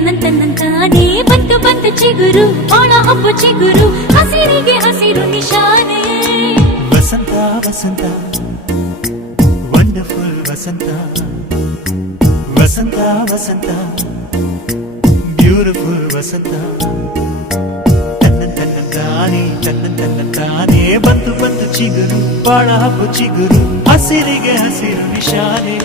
ತನ್ನಂತಾನೆ ಬಂತು ಬಂತು ಚಿಗುರು ಬಾಳ ಹಬ್ಬ ಚಿಗುರು ಹಸಿರಿಗೆ ಹಸಿರು ನಿಶಾನೆ ವಸಂತ ವಸಂತ ವಂಡರ್ಫುಲ್ ವಸಂತ ವಸಂತ ವಸಂತ ಬ್ಯೂಟಿಫುಲ್ ವಸಂತ ತನ್ನಂತಾನೆ ಬಂತು ಬಂತು ಚಿಗುರು ಬಾಳ ಹಬ್ಬ ಚಿಗುರು ಹಸಿರಿಗೆ ಹಸಿರು ನಿಶಾನೆ